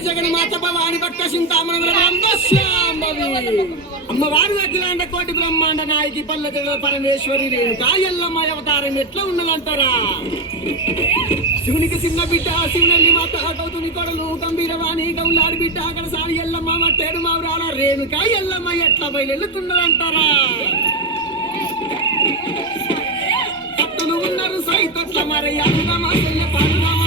జగన్మాత భవాని భక్త చింతామణి అమ్మవారు అఖిలాండ కోటి బ్రహ్మాండ నాయకి పల్లె పరమేశ్వరి రేణుకా ఎల్లమ్మ అవతారం ఎట్లా ఉన్నదంటారా? శివునికి చిన్న బిడ్డ శివునల్లి మాత కౌతుని కొడలు గంభీరవాణి గౌలాడి బిడ్డ అక్కడసారి ఎల్లమ్మ మట్టేడు మావురాల రేణుకా ఎల్లమ్మ ఎట్లా బయలుతున్నదంటారా? భక్తులు ఉన్నారు సైతట్ల మరయ్య పాడురామ